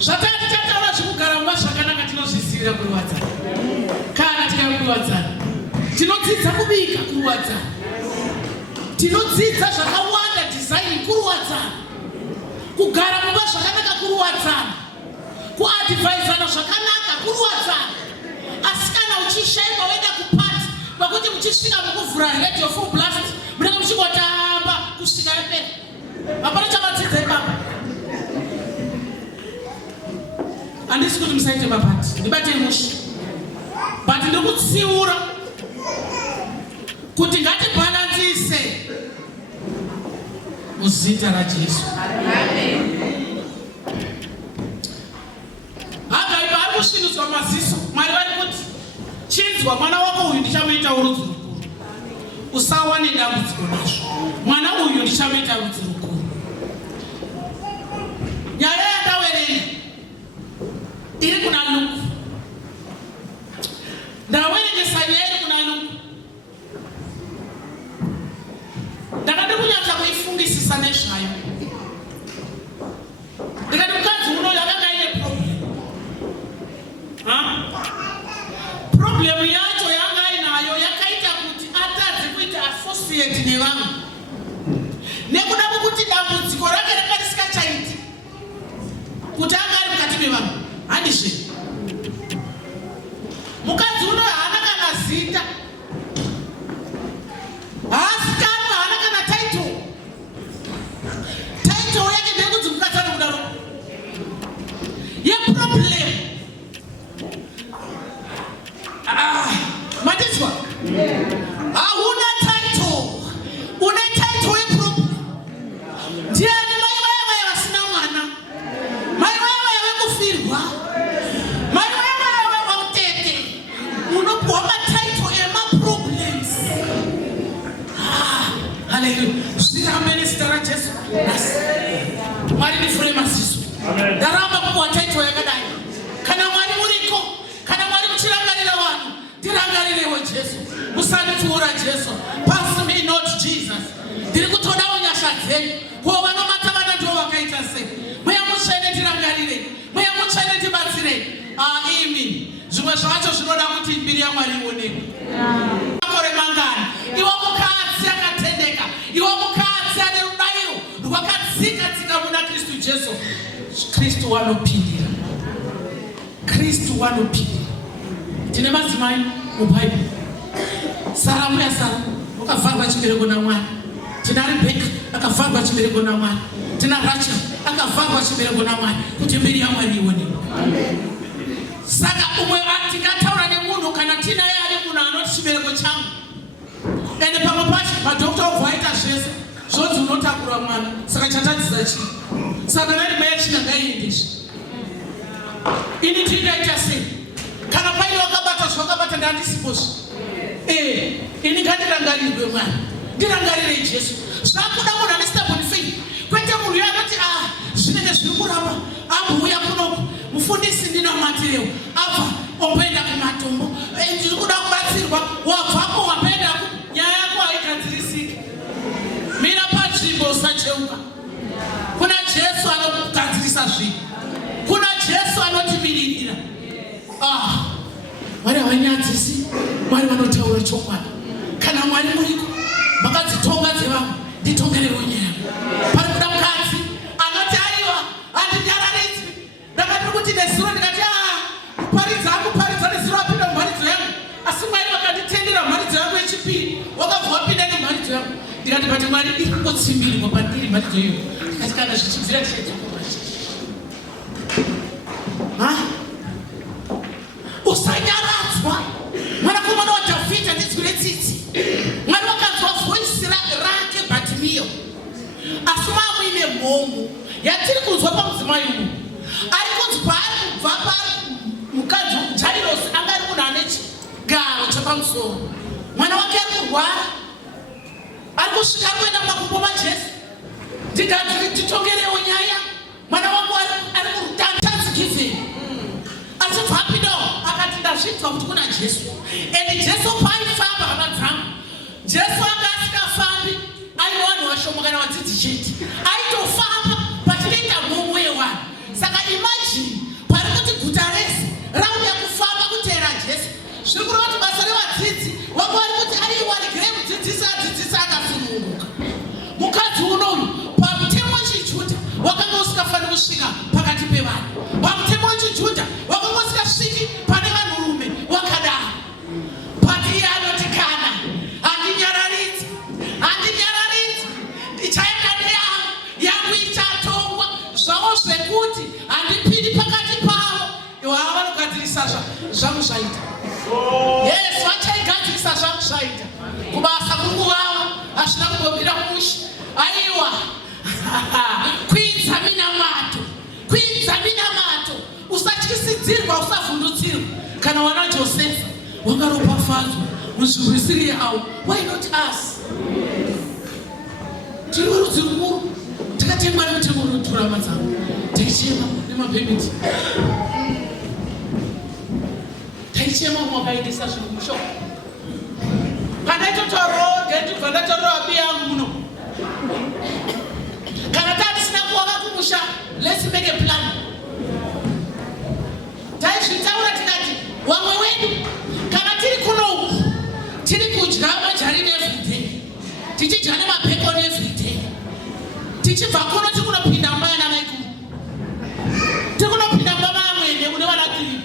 Zvatati tataura zvekugara mumba zvakanaka tinozvisivira kuruwadzana. Kana tikakuruwadzana tinodzidza kubika kuruwadzana. Tinodzidza zvakawanda design kuruwadzana. Kugara mumba zvakanaka kuruwadzana. Kuadvaisana zvakanaka kuruwadzana. Asi kana uchishaikwa wenda kupati pakuti muchisvika mukuvhura radio full blast munenge muchingotamba kusvika yapera. Hapana chamadzidza ipapa. Handisi kuti musaite mapati, ndibate mushi. But ndiri kutsiura kuti ngatibhalanzise muzita raJesu. Hagai vari kusvinudzwa maziso. Mwari vari kuti chinzwa mwana wako uyu ndichamuita urudzi rukuru. Usawa nedambudziko nazvo. Mwana uyu ndichamuita rudzi rukuru. Nyaya yandawerenga iri kuna Luke. Ndawerengesa nyaya iri kuna Luke. Ndakada kunyatsa kuifungisisa nezvayo. Ndikati mukadzi uno yakanga ine problem. Problem yacho yanga inayo yakaita kuti atadze kuita associate nevanhu. Nekuda kwekuti dambudziko rake ranga risikachaiti kuti anga ari mukati mevanhu. Handizve. Mukadzi uno haana kana zita. Haasi kana haana kana title. Title yake ndeyekuti mukadzi ari kudaro. Yeproblem. Matizwa? Hauna title. Une title yeproblem. Ndiani mai wewe vasina mwana. Mai wewe wekufirwa. Mai wewe wautete. Unopuwa matitle emaproblems. Hallelujah. Zvirambe zita raJesu. Mwari ndifure maziso. Ndaramba kupuwa title yakadai. Kana Mwari muriko, kana Mwari muchirangarira vanhu, tirangarirewo Jesu. Musandipfuura Jesu. Pass me not Jesus. Ndiri kutodawo nyasha dzenyu. Ko vanomata vana ndivo vakaita sei. Mweya mutsvene tirangarire. Mweya mutsvene tibatsire. Imi. Zvimwe zvacho zvinoda kuti mbiri yaMwari ionekwe. Makore mangani. Iwe mukadzi akatendeka. Iwe mukadzi ane rudairo rwakadzika muna Kristu Jesu. Kristu wanopindira. Kristu wanopindira. Tine madzimai mubhaibheri. Sara muya Sara wakavharwa chibereko naMwari. Tina Rebeka akavharwa chibereko naMwari. Tina Rachel akavharwa chibereko naMwari kuti mbiri yaMwari ionekwe. Saka umwe atingataura nemunhu kana tina yari munhu anoti chibereko changu. Ende pamwe pacho madhokota obvaita zvese zvonzi unotakura mwana. Saka chatadzisa chii? Saka nari mai yachinanga iendesha. Ini tindaita sei? Kana paine wakabata zvakabata ndandisipozve. Ini ngandirangarirwe mwana. Ndirangarire Jesu. Zvakuda munhu ane stubborn faith. Kwete munhu yanoti zvinenge zviri kuramba. Ambuya kunoku. Mufundisi ndinamatirewo. Abva omboenda kumatombo. Ndiri kuda kubatsirwa. Wabvapo wapenda nyaya yako haigadzirisiki. Mira panzvimbo usacheuka. Kuna Jesu anokugadzirisa zvinhu. Kuna Jesu anotimiririra. Mwari havanyadzisi. Mwari vanotaura chokwadi. Kana Mwari muriko makadzitonga dzevanhu nditongerewo nyaya. Pari kuda mukadzi anoti aiwa handinyararidzi. Ndakati kuti nezuro ndikati kuparidza nezuro apinda mumharidzo yangu. Asi Mwari vakanditendera mharidzo yangu yechipiri. Wakabva wapinda nemharidzo yangu. Ndikati bati Mwari iri kungotsimbirwa pandiri mharidzo iyo. Ndikati kana zvichibvira tichaita kubacha. Usanyaradzwa. Mwanakomana waDhavhidhi ndinzwire tsitsi. Mwari wakanzwa voice rake Bhatimeo. Asi muine mhomho yatiri kunzwa pamudzimai uyu. Ari kunzi paari kubva pari mukadzi Jairosi anga ari munhu ane chigaro chapamusoro. Mwana wake ari kurwara. Ari kusvika ari kuenda mumakumbo maJesu. Nditongerewo nyaya. Mwana wangu ari kurutantadzikizeni. Achibva apindawo akati ndazvidzwa kuti kuna Jesu. Ende Jesu paaifamba hama dzangu. Jesu anga asikafambi. Aiva vanhu vashomokana vadzidzi chete. Aitofamba pachinoita mhomho yevanhu. Saka imagine mukadzi unoyu pamutemo wechiJudha wakanga usikafaniri kusvika pakati pevanhu. Pamutemo wechiJudha wakanga usikasviki pane vanhurume wakadaro. But iye anoti kana handinyararidzi, ndichaenda neyangu ichatongwa zvavo zvekuti handipindi pakati pavo. Ivo hava vanogadzirisa zvangu zvaita. Yes, vachaigadzirisa zvangu zvaita. Kubasa kunguvava hazvina kumbomira musha. Aiwa kwidza minamato, usatyisidzirwa, usavhundutsirwa. Kana wana Josefa wakaropafadzwa muzvirwisiri yavo, why not us? Tiri werudzi rukuru, takatengwa nemutengo unodhura mazana, taichema nemapemiti, taichema mwakaendesa zvinhu mushoko. Kana itotaurawo ndetibva ndataurawo abi yangu muno. Kana tatisina kuwaka kumusha, let's make a plan. Taizvitaura tikati wamwe wedu kana tiri kuno uku tiri kudya majarini everyday, tichidya nemapekoni everyday, tichibva kuno tiri kunopinda mumba yanamai kuru, tiri kunopinda mumba maamwene une vanatiri.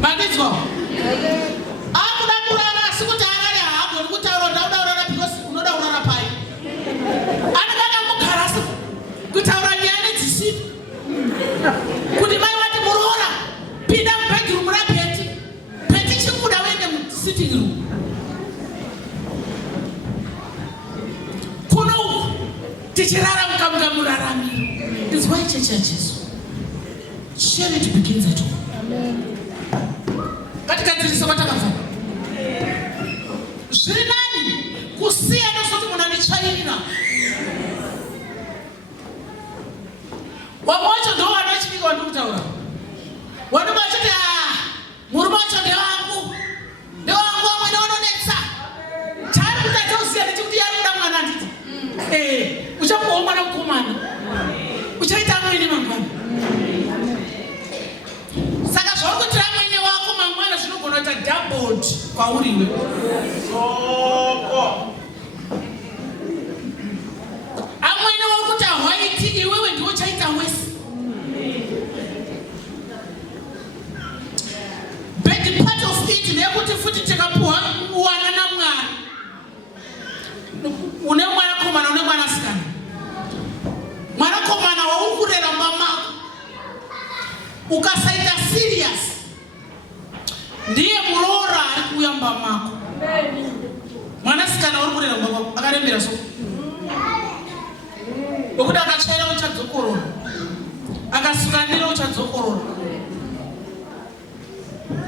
Mandidzwa akuda kurara asi kuti arare haagoni kutaura ndauda kurara because unoda kurara pai. Anodada kugara asi kutaura nyaya nedzisipo kuti mai vati muroora pinda mubedroom rapeti, peti chikuda uende musitting room. Kuno uku tichiraramuka muraramiro. It's why church ya Jesu, charity begins at home. Ngatigadzirisa kwatakabva. Zviri nani kusiya nosoti munhu anditsvairira. Wamwe wacho ndo wanochivika wandikutaura. Wanenge wachiti murume wacho ndewangu, wamwe ndewanonetsa. Tari kutadza kuziya nechikuti yaruda mwana handiti. Uchapuwawo mwana mukomana, uchaita amweni mangwana. Saka zvauri kuti amweni wako mangwana zvinogona kuita doubled kwauriwe. Amweni uri kuti ahwaiti, iwewe ndiwo chaita wese. But part of it ndeyekuti futi tikapuwa wana naMwari. Une mwanakomana, une mwanasikana. Mwanakomana wauri kurera mumba mako ukasaita serious, ndiye muroora ari kuuya mumba mako. Mwanasikana uri kurera mumba mako akarembera so wekuti akatsvaira uchadzokorora, akasukanira uchadzokorora,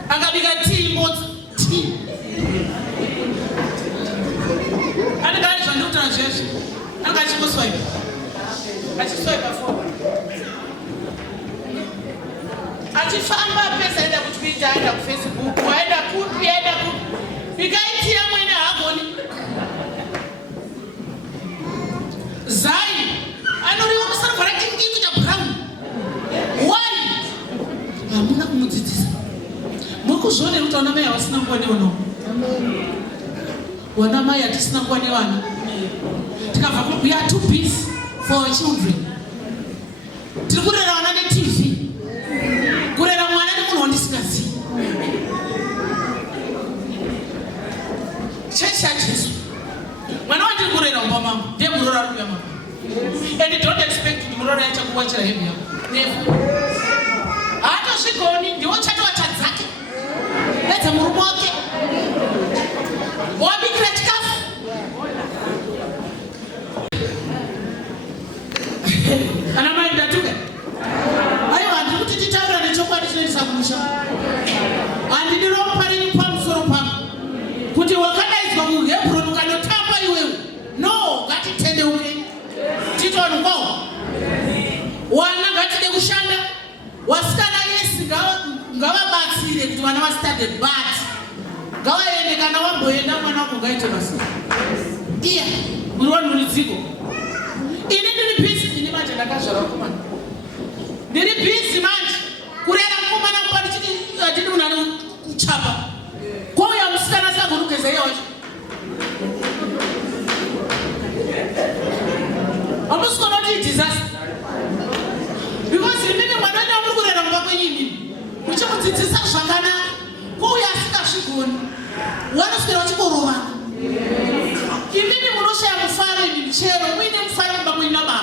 akabika tii mbodza tii. Anenge ari zvandikutaura zvezvo, anenge achingoswaipa, achiswaipa forward, achifamba pesa aenda kuTwitter, aenda kuFacebook, aenda kupi, aenda kupi. Bikaiti amwene haagoni. Zai anoriwa musarwa rake kuita brown. Why? Hamuna kumudzidzisa. Mukuzvone kuti wana mai havasina nguva nevanhu. Wana mai hatisina nguva nevana. Tikabva kuti we are too busy for our children. Tiri kurera vana neTV. Kurera mwana nemunhu wandisikazivi. Chechi yaJesu. Mwana wandiri kurera mumba mangu ndiye muroora ari kuuya mama. And don't expect kuti muroora yachakuwachira hembe yako. Never. Haatozvigoni, ndiwo chatova chadzake. Nedza murume wake. Wabikira chikafu. Kana mai ndatuka. Aiwa handiri kuti titaura nechokwadi chinoendesa kumusha. Handidi ropa rinyi pamusoro pangu kuti wakadaidzwa muHebhuroni ukanotamba iwewe. No, ngatitendeuke. Titoni kwawo. Wana ngatide kushanda. Wasikana yesi ngavabatsire kuti vana vasitade bati. Ngavaende kana wamboenda mwana wako ngaite basa. Iya, uri wanhu rudziko. Ini ndiri busy, ndine manje ndakazvara mukomana. Ndiri busy manje kurera mukomana mubani chiti ndiri munhu ane kuchapa. Kwauya musikana sagoni kugeza iye wacho. Almost cannot be disaster. Because you need a man who would have a baby. Which of the Sakana, who has Kashikun, one of the Roman. You need a Monosha fire in chair, winning fire by Winama.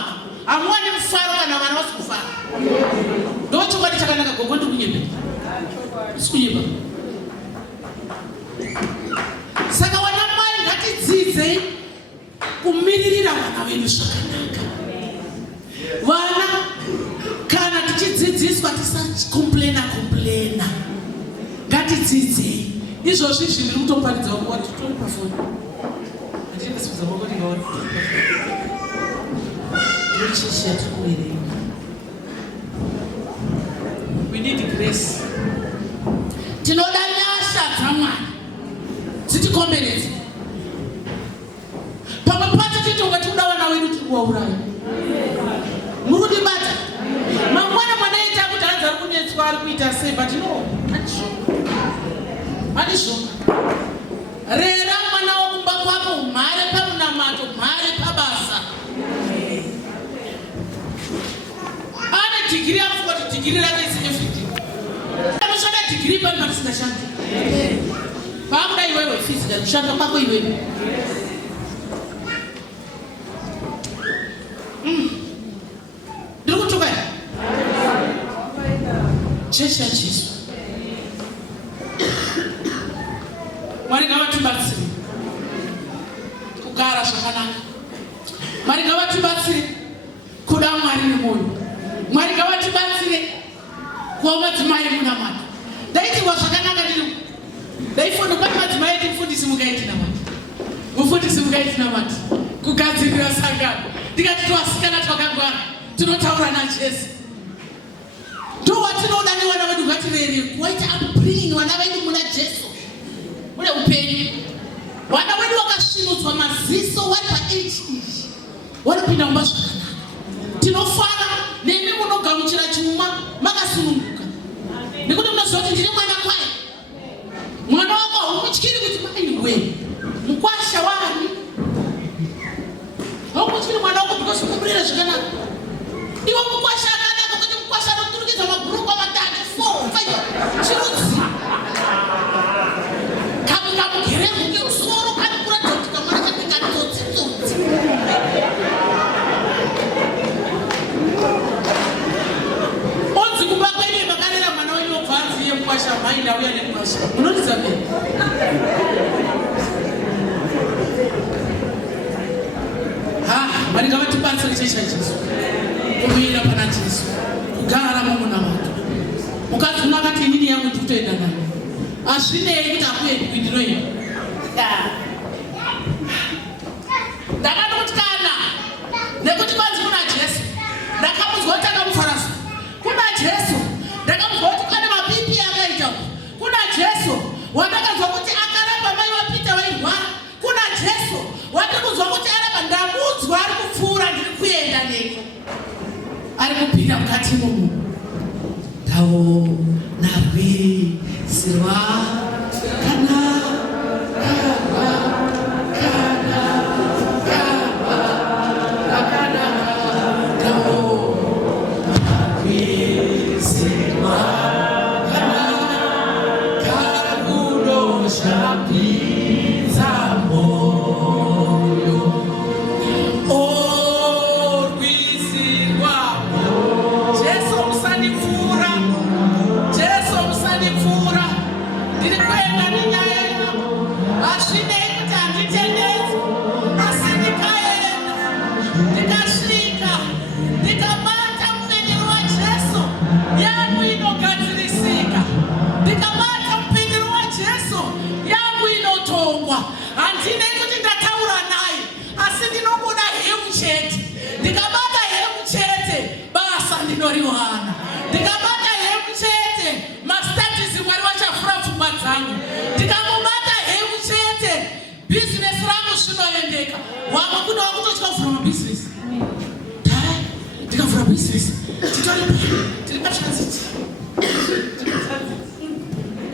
I'm one in fire and I'm not fire. Don't you want to go to Winnie? Squealer. Sakawana mind that it's easy. Kumirira wana wedu shakanaka. Wana kana tichidzidziswa tisa complaina. Ngatidzidze. Izvozvi zviri kutoparidza kuti tori pafoni. Handina sikuza moko ndingaona. We need grace. Tinoda nyasha dzamwari. Dzitikomberedza. Pamwe pacho titonga tikuda vana vedu tiri kuvauraya. Muri kundibata. Mangwana mwana aita kuti hanzi ari kunetswa ari kuita sei, but no, handizvo. Rera mwana wakumba kwako, mhare pamunamato, mhare pabasa. Ane digiri afuwa kuti digiri rake isine everything. Anoshanda digiri pani patisingashandi. Paakuda iwewe physical, kushanda kwako iwewe. Cheche ya Jesu. Mwari ngavatibatsire kugara zvakanaka. Mwari ngavatibatsire kuda Mwari nemwoyo. Mwari ngavatibatsire kuva madzimai munamata. Ndaitirwa zvakanaka ndiri. Ndaifunda kuti madzimai ati mufundisi mukaiti namata. Mufundisi mukaiti namata. Kugadzirira sangano. Ndikati twasikana twakangwara. Tinotaura naJesu. Do what you know that you want to get ready. Quite upbringing whenever you muna Jesu. Muna upenyu. Wana wedu wakashinu wa maziso wapa age. Wana pina mbasha kana. Tinofana nemi muno gamuchira chuma makasununguka. Nikuti mna zote njiri mwana kwae. Mwana wako umuchikiri kuti mani we. Mkwasha wani. Umuchikiri mwana wako because ukumbrira shikana. Iwa mkwasha kana. Mkwasha noturukiza magrupu wa matatu 4, 5. Chiruzi. Kamu kirefu ki usoro kani kura jotu kamara katika toti. Onzi kubakwa ile makarela mwana wenye ufanzi ye mkwasha maina uya ni mkwasha. Unoniza me? Marika wati basi lichesha Jesu. Kumira pana Jesu. Kugara mungu na watu. Mukati unakati nini yangu tukutoenda nani. Ashine kita kwetu kwindiro hiyo. Ndakati kutikana. Nekuti kwanzi kuna Jesu. Ndakamuzwa kuti akamufarasa. Kuna Jesu. Ndakamuzwa kuti kana mapipi akaita. Kuna Jesu. Wandakazwa kuti akaramba mai wapita wairwara. Kuna Jesu. Wandakuzwa kuti aramba ndamudzwa ari kupfuura ndiri kuenda neko. Ari kupinda mukati momo. Tawo narwi sirwa kana tawo narwi sirwa kana kagudo shapi zamo.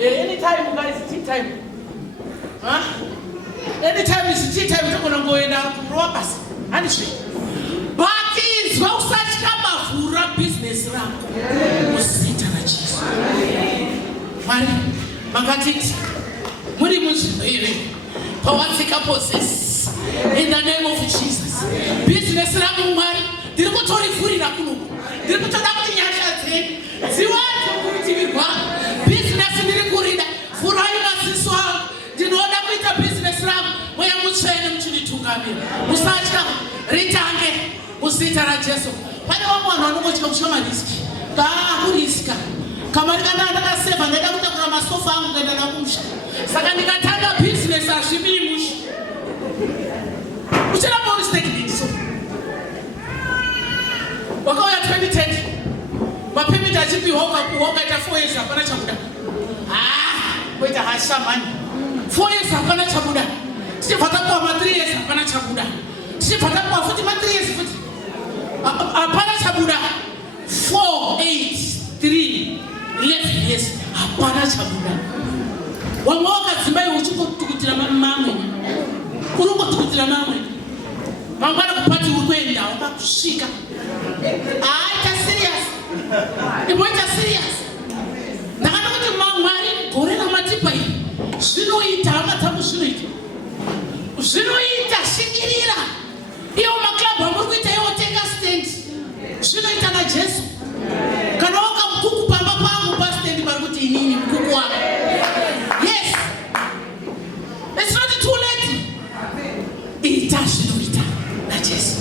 Anytime, guys, tea time. Anytime is tea time, we're going to go in and rob us. But Ukatizwa usatya mavhura business rako muzita raJesu. Mwari makatiti muri munzvimbo iyoyo pawatsika possess in the name of Jesus. Business rako Mwari ndiri kutorivhurira kunoku, ndiri kutoda kuti nyasha dzenyu dziwande kurutivi rwako. Business ndiri kurida, vhurai maziso angu, ndinoda kuita business rangu. Mweya Mutsvene muchinitungamira, musatya, ritange muzita raJesu. Pane vamwe vanhu vanongotya kushoma riski, kuriska kamari kana ndakaseva ndaida kutakura masofa angu kuenda nakumusha, saka ndikatanga business hazvimiri musha. Uchiramba uri stagnant so wakauya 2010 mapemiti achipiwa ukaita 4 years hapana chabuda. Kuita hasha mani 4 years hapana chabuda. Tichibva tapuwa ma 3 years hapana chabuda. Tichibva tapuwa futi ma 3 years futi hapana chabuda. 4, 8, 3, 11 years hapana chabuda. Wamwe wakadzimba iwe uchingotukutira mamwe, uringotukutira mamwe, mangwana kupati uri kuenda wakakusvika. Ita serious, imoita serious. Ndakada kuti Mwari gore ramatipa iri zvinoita, hama dzangu zvinoita, zvinoita shingirira. Iwo maklabhu amuri kuita iwo tenga stand, zvinoita naJesu. Kana wakamukuku pamba pangu pastand pari kuti inini mukuku wako. Yes, it's not too late. Ita zvinoita naJesu.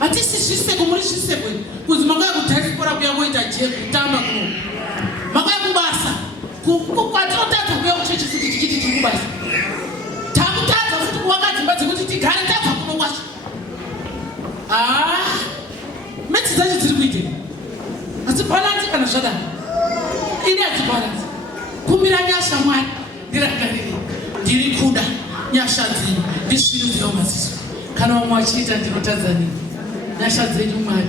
Hatisi zviseko muri zviseko kuzi makaya kudhaisipora kuya kuita kutamba kuno, makaya kubasa kwatinotadza kuya kuchechi futi tichiti tikubasa, takutadza futi kuwakadzimba dzekuti tigare tabva kuno kwacho. Metsi dzacho dziri kuite hadzibhalansi kana zvadaro, ini hadzibhalansi. Kumira nyasha Mwari ndirangarire, ndiri kuda nyasha dzenyu ndisvinudzirewo maziso. Kana vamwe vachiita ndinotadza nini? Nyasha dzenyu Mwari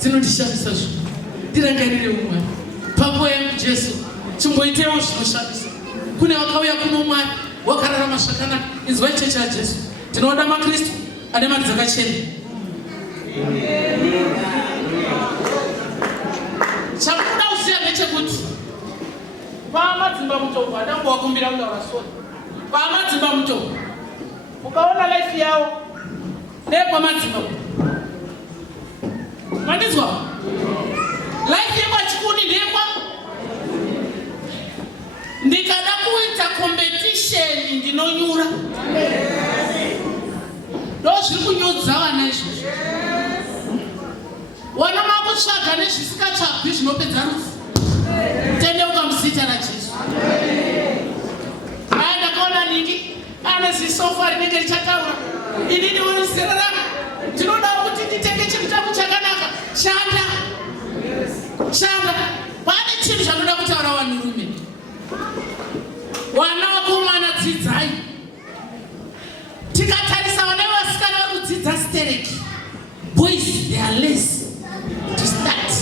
dzinondishamisa zvinhu, ndirangarirewo Mwari. Panguva yangu Jesu chimboitewo zvinoshamisa. Kune vakauya kuno Mwari wakararama zvakanaka, inzwai chechi yaJesu. Tinoda maKristu ane mari dzakachena. Chakuda kuziya ndechekuti pamadzimba mutombo, adango wakumbira kutaura soni, pamadzimba mutombo ukaona life yawo neyekwamadzimba, mandizwa life yekwachikuni ndeyekwa. Ndikada kuita competition ndinonyura, ndozviri kunyudza vana izvozvo. Wana makutsvaga nezvisikatsvagwi zvinopedza rufu, tendeuka muzita raJesu. Aya ndakaona ningi ane zisofa rinenge richataura, inini uri zera rangu ndinoda kuti nditenge chinhu changu chakanaka. Shanda shanda, pane chinhu chanoda kutaura vanhurume, wana vakomana dzidzai. Tikatarisa vana vasikana vari kudzidza stereki, boys they are less to start.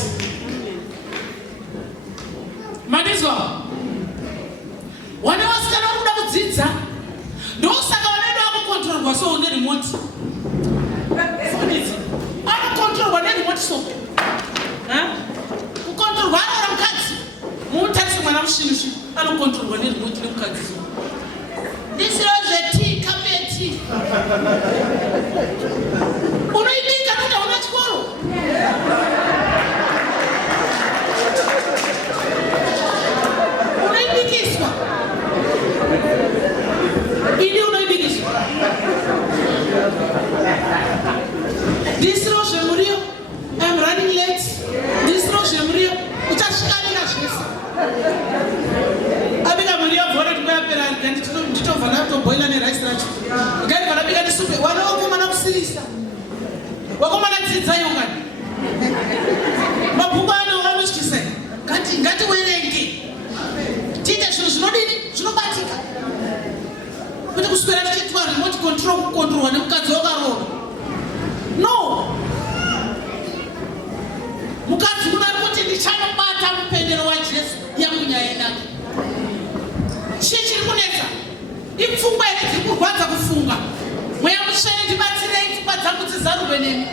Mandizwa wana vasikana vari kuda kudzidza, ndosaka vanaedu vakukontrolwa so nerimoti. Funidzi akukontrolwa nerimoti so kukontrolwa arora mukadzi mutarisi mwana mushinushu anokontrolwa nerimoti nemukadzi so ndisiro zvetii kapeti unoibika kuti hauna chikoro. Unoibikiswa ini unoibikiswa ndisiro zvemuriyo. I'm running late. Ndisiro zvemuriyo uchasvikanira zvese. Abika muriyo bhora tikuyapera nditobva ndatoboila nerice racho. Ndikaibva ndabika ndisupe. Wana wakomana kusirisa, wakomana dzidzai ungani mabhuku ano anotyisa. Ngatiwerenge tiite zvinhu zvinodini zvinobatika, kuti kuswera tichitwa remote control kukontrolwa nemukadzi wakaroorwa. No, mukadzi unari kuti ndichanobata mupendero waJesu yangu nyaya inaka. Chii chiri kunetsa? Ipfungwa here dziri kurwadza kufunga. Mweya Mutsvene ndibatsirei pfungwa dzangu dzizarurwe nemi.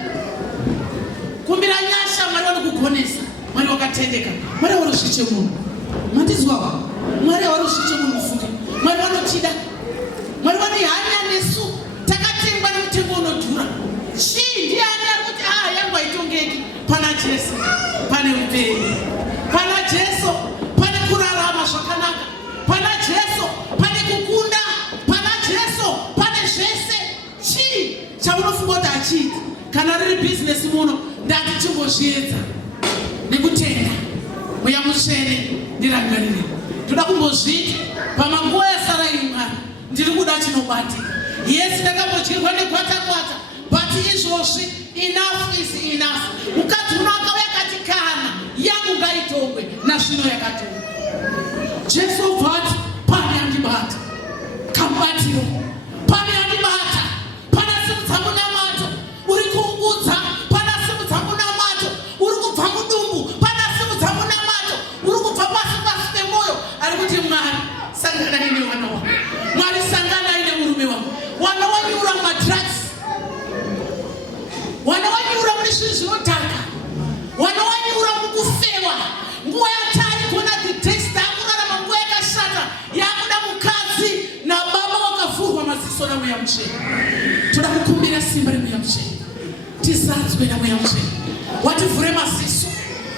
kumbira nyasha Mwari wanokugonesa, Mwari wakatendeka, Mwari warosviche munhu. Mandizwa, Mwari warosviche munhu kufuka, Mwari wanotida, Mwari vanehanya nesu, takatengwa nemutengo unodhura. Chii ndiani ari kuti yangu haitongeki? Pana Jesu, pane upenyu. Pana Jesu, pane kurarama zvakanaka. Pana Jesu, pane kukunda. Pana Jesu, pane zvese. Chii chaunofunga kuti hachiiti? Kana riri bhizinesi muno, ndati chingozviedza nekutenda. Mweya Mutsvene ndirangarire. Toda kumbozviti pamanguva yasara iri Mwari, ndiri kuda chinobatika. Yes, ndakambodyirwa negwatakwata, but izvozvi enough is enough. Mukadzi uno akauya akati kana yangu ngaitongwe, nazvino yakatongwa. Jesu obvati pane andibata, kamubatiro, pane andibata, pana simudza munamato, uri kuungudza, pana simudza munamato, uri kubva mudumbu, pana simudza munamato, uri kubva pasi pemwoyo. Ari kuti Mwari sanganai newana wangu, Mwari sanganai nemurume wangu. Wana wanyura madrugs, wana wanyura mune zvinhu zvinodhaka, wana wanyura mukufewa. Nguva yatari kuona dhidhesita akurarama nguva yakashata, yakuda mukadzi nababa wakavhurwa maziso naMweya Mutsvene. Toda kukumbira simba reMweya Mutsvene, tizadzwe naMweya Mutsvene. Wativhure maziso,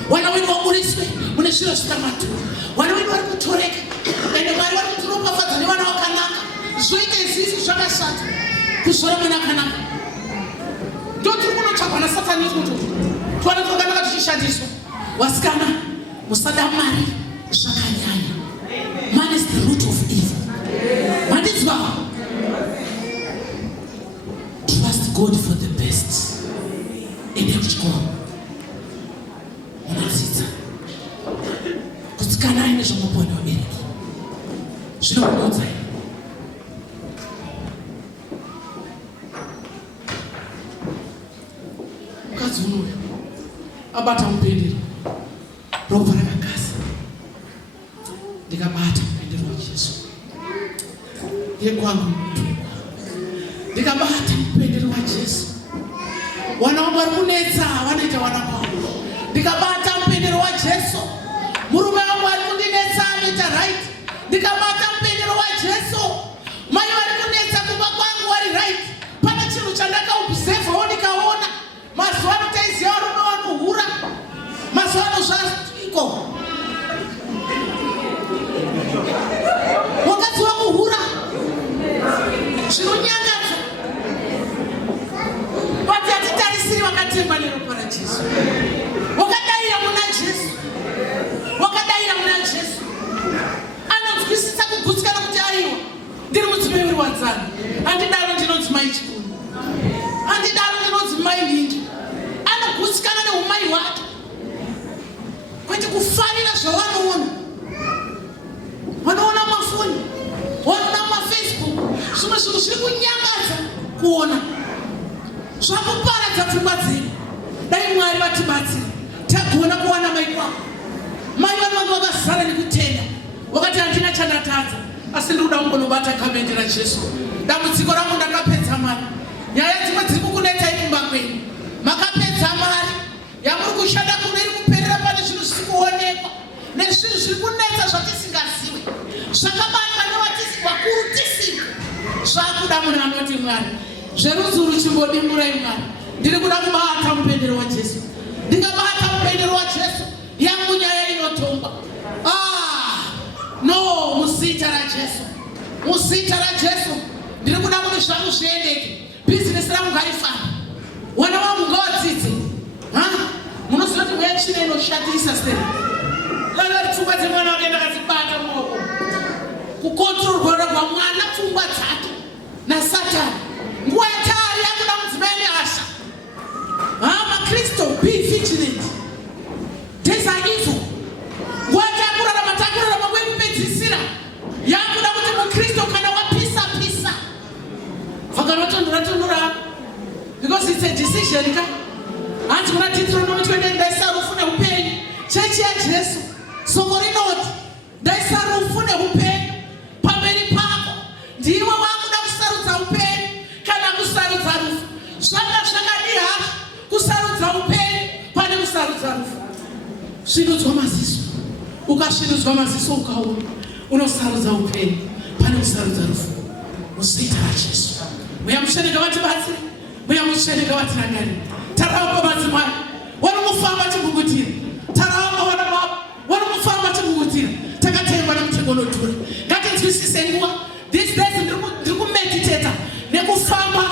wana wedu waburiswe mune zviro zvitamadhura, wana wedu vari kutoreka, ende Mwari vari kutiropafadza nevana vakanaka. Zvoite izvizvi zvakashata, kuzora mwana akanaka. Ndotiri kunotsvagwa naSatani kuti tuwana tokanaka tichishandiswa. Wasikana, musada mari zvakanyanya. Man is the root of evil. Mandizwa, trust God for the best. Ende kuchikoro munadzidza kuti kana aine zvomuponi wabereki zvinokuudza mukadzi unoyo abata mupendero, ropa rakagaza. Ndikabata mupendero waJesu, iye kwangu mutungwa. Ndikabata mupendero waJesu, wana wangu vari kunetsa vanoita wana wangu. Ndikabata mupendero waJesu, murume wangu ari kundinetsa anoita right. Ndikabata mupendero waJesu, mai vari kunetsa kumba kwangu vari right. Pana chinhu chandakaobservawo ndikaona, mazuva ano taiziva varume vanohura, mazuva ano zvazviko. Wakadzi wakuhura zvinonyangadza, kuti hatitarisiri vakatengwa neropa raJesu. Wakadayira muna Jesu, wakadayira muna Jesu. Anonzwisisa kugutsikana kuti aiwa ndiri mudzimai wadzana, handidaro ndinonzi mai chikuru, handidaro ndinonzi mai Linda. Anogutsikana neumai hwake, kwete kufarira zvavanoona. Vanoona mafoni, vanoona mafacebook, zvimwe zvinhu zviri kunyangadza kuona, zvakuparadza pfungwa dzedu. Dai Mwari vatibatsira, tagona kuwana mai kwavo. Mai vanenge vakazara nekutenda, wakati handina chandatadza, asi ndiri kuda kungonobata gamendi raJesu. Dambudziko rangu ndakapedza Mwari. Nyaya dzimwe dziri kukunetsai kumba kwenyu, makapedza mari yamuri kushanda kuno iri kuperera pane zvinhu zviri kuonekwa nezvinhu zviri kunetsa zvatisingazivi, zvakabatwa nevakuru tisina. Zvakuda munhu anoti Mwari, zverudzi ruchimbodimurai Mwari. Ndiri kuda kubata mupendero waJesu. Ndikabata mupendero waJesu, yangu nyaya inotongwa. No, muzita raJesu, muzita raJesu. Ndiri kuda kuti zvangu zviendeke, bhizinesi rangu ngarifamba, wana wangu ngawadzidze. Munoziva kuti Mweya Mutsvene inoshatisa sera. Kana pfungwa dzemwana wake ndakadzibata muoko, kukontrolwa kwamwana pfungwa dzake naSatani. Nguva yatari yakuda mudzimai nehasha. MaKristu, be vigilant. Days are evil. Nguva yatakurarama takurarama kwekupedzisira, yakuda kuti muKristu kana wapisa pisa vakanotondora, because it's a decision. Hanzi kuna Deuteronomy 20, ndaisa rufu neupenyu. Chechi yaJesu soko rinoti ndaisa rufu neupenyu pamberi pako. Ndiwe wakuda kusarudza upenyu kana kusarudza rufu. Zvanga zvakadi hazvo kusarudza upenyu zarufu. Svindudzwa maziso. Ukasvindudzwa maziso ukaona unosarudza upenyu pane kusarudza rufu. Muzita raJesu. Muyamusheneka vatibatsire. Muyamusheneka vatirangarire. Tarawa pamadzimai. Vanokufamba chikugutira. Tarawa vanababa. Vanokufamba chikugutira. Takatengwa nemutengo unodhura. Ngatinzwisise nguva. These days ndiri kumeditata nekufamba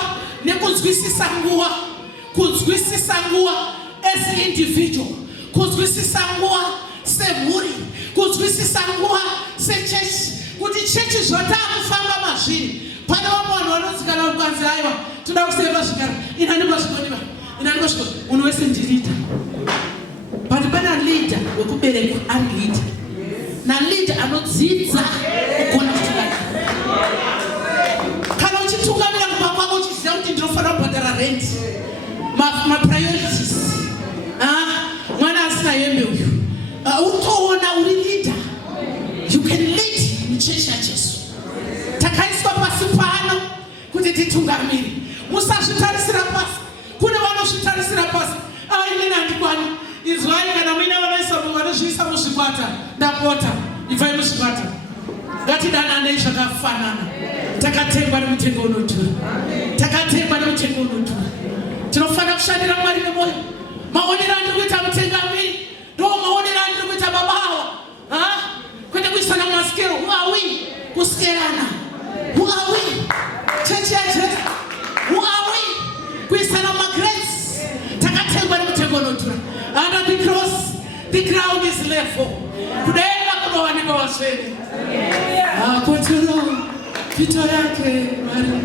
nekuzwisisa nguva. Kuzwisisa nguva as individual. Kuzwisisa nguva semhuri. Kuzwisisa nguva sechechi. Kuti chechi zvatakufamba mazviri. Pane vamwe vanhu vanonzikana kukanzi aiwa toda kusepa zvigara. Inani mazvikoniva. Inani mazvikoni. Munhu wese ndilida. But pana leader wekuberekwa ari leader. Na leader anodzidza kugona kutungamira. Kana uchitungamira kumba kwako uchiziva kuti ndinofanira kubhadhara rent. Ma priorities. Mwana asina hembe uyu. Utoona uri leader. You can lead muchechi yaJesu. Takaiswa pasi pano kuti titungamire. Musazvitarisira pasi. Kune vanozvitarisira pasi. Inini handikwani. Izwai kana muine vanozviisa muzvikwata. Ndapota. Ibvai muzvikwata. Ngatidananei zvakafanana. Takatengwa nemutengo unodhura. Takatengwa nemutengo unodhura. Tinofanira kushandira Mwari nemoyo. Maonero andiri kuita mutengamiri. Ndo maonero andiri kuita baba avo. Kwete kuisana mumasikero. Who are we? Kusikerana. Who are we? Chechi yaJesu. Who are we? Kuisana mumagrace. Takatengwa nemutengo unodhura. Under the cross, the ground is level. Kudenga kunowanikwa vaswere. Akotero pito yake Mwari.